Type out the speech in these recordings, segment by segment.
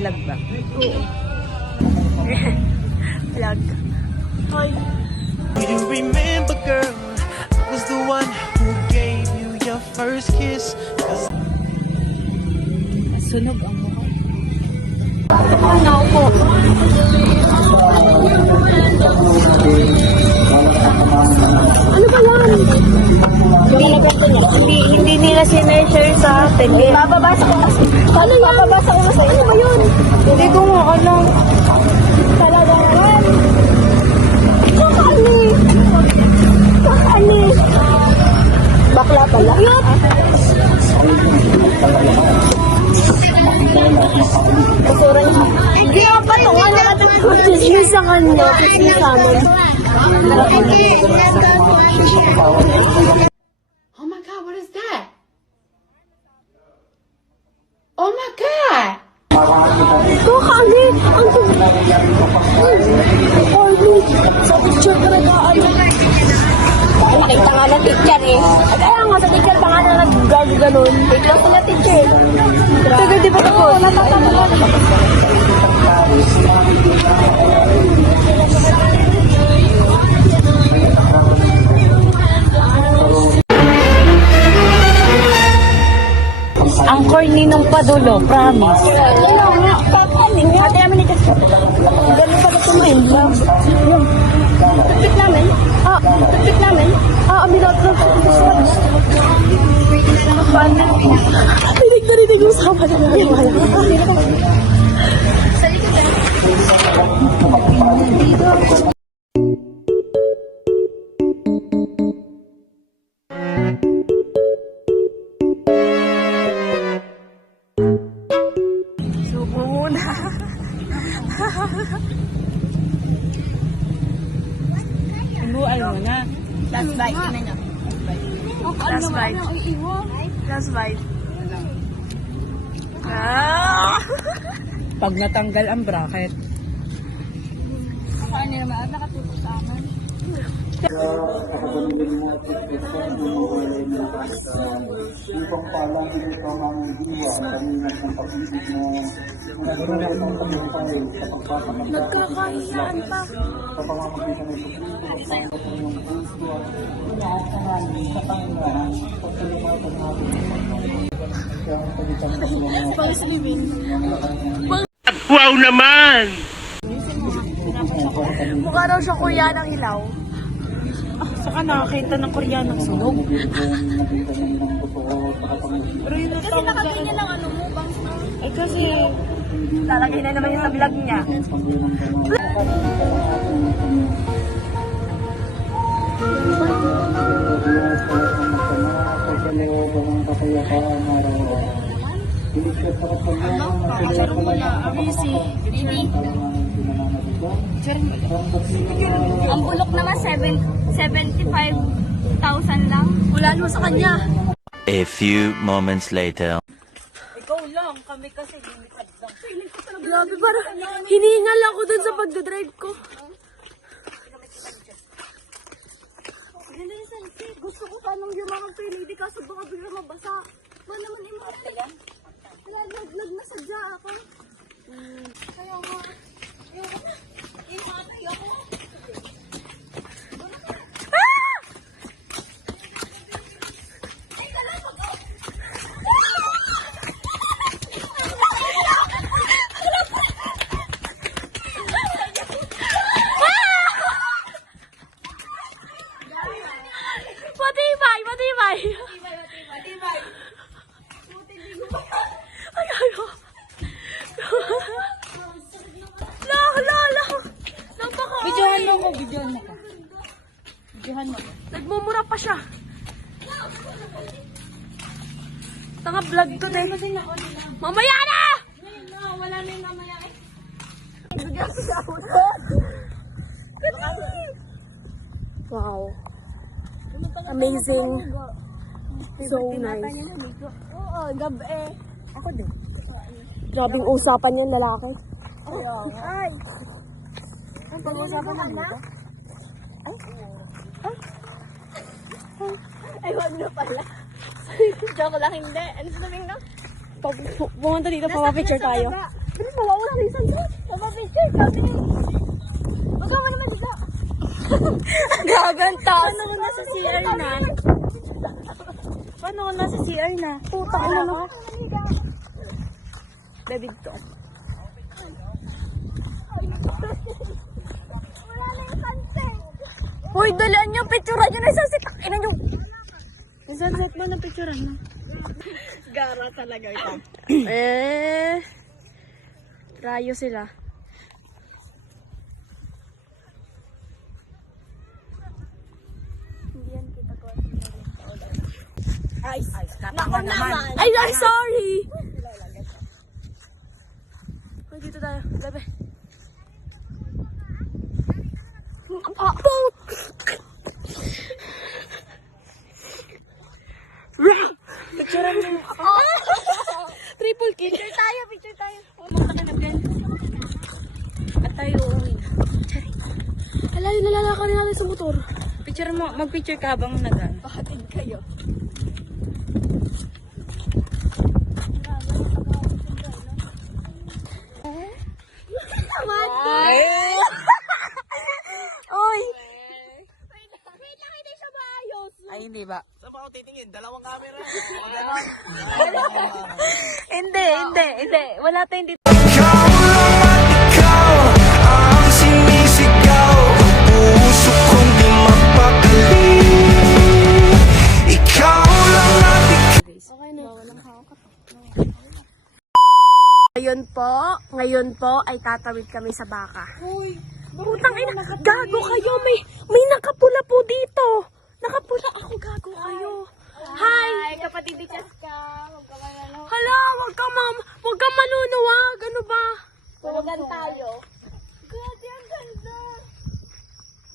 Vlog ba? Oo. Vlog. Hoy. Do you remember, girl? I was the one who gave you your first kiss. Sunog ang mukha. Ano po? Ano ba yan? Hindi nila sineshare sa atin. Bababasa ko kasi. Ano yan? Bababasa ko kasi. Ano ba yun? Hindi ko nga alam. Talaga naman. Kakani. Kakani. Bakla pala. Yup. Basura niya. Hindi ako patungan na natin. Kusisyo sa kanya. Kusisyo sa amin. Oh my God, what is that? Oh my God! Kakani. Ang sa picture ka nag-aano. Nakita nga ng teacher eh. Kaya nga sa teacher pa nga na nag-ganon. Bigla ko na teacher. Tagal di ba tapos? Natatama. Ang corny nung padulo, promise. Ate namin ito. Ganun pa ito mo yun. Pick namin. Pick namin. Aminat na. Pinig na rin yung sama na namin. Sa likod na. Subo muna. Inual mo na. Last bite. Last bite. Last bite. Ah! Pag natanggal ang bracket. Ano naman, nakatutok sa amin. Nagkakahiyaan pa. Pang-slimming. Wow naman! Mukha raw siya Koreanang hilaw. Saka nakakita ng Koreanong sunog. Pero yun ang Kasi tawag nakatingin lang ano mo, bangs na. Eh kasi, Lalagay na naman yung sa vlog niya. Ang bulok naman 75,000 lang. Wala naman sa kanya. A few moments later. ikaw lang, kami kasi limited lang. Grabe, parang hiningal ako dun sa pagdadrive ko. Gusto ko tanong yung mga pinili kaso baka bigla mabasa. Ba naman imarte yan? Laglag na sadya ako. Kaya nga, imarte ako. Matibay! Ay, ayo. Lo. Nagpaka. Videohan mo ko. Nagmumura pa siya. Tanga vlog to din. Mamaya na! Wala na yung mamaya eh. Wow. Amazing. So nice. Oo, gabi. Ako din. Grabing usapan yan, lalaki. Ay! Ang pag-uusapan namin dito? Ay, wag na pala. Joke lang, hindi. Ano sasabihin na? Pumunta dito, papa-picture tayo. Pero mawawala na yung sunset. Mapapicture kami. Magawa naman sila. Gaganta. Paano ko nasa CR na? Paano ko nasa CR na? Puta ka na mo. David to. Wala na yung sunset. Uy, dalaan nyo. Picturean nyo na yung sunset. Ina nyo. Yung sunset mo na picturean mo. Gara talaga ito. Rayo sila. Hindi yan kita ko. Ay, tama naman. Ay, I'm sorry! Uy, dito tayo. Labi. Picturean mo. Triple kill. Picture tayo. Pumunta ka na, Ben. At tayo uuwi. Hala, yung nalalaka rin natin sa motor. Picture mo, mag-picture ka habang nagan. Pahatid kayo. Oy! Wait lang, hindi siya maayos. Ay, hindi ba? Saan ako titingin? Dalawang camera. Hindi. Wala tayong dito. Ikaw lang at ikaw ang sinisigaw. Puso kong di mapakali. Ikaw lang at ikaw. Okay na. Ngayon po ay tatawid kami sa baka. Uy, putang ina, gago kayo, may nakapula po dito. Nakapula ako, gago kayo. Hi! Kapatid ni Cheska, huwag ka manalo. Hala, huwag ka manunuwag, ano ba? Tuwagan tayo. God, ang ganda.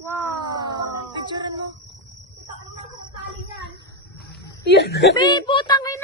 Wow. Picturean mo. Yun. May putang ina.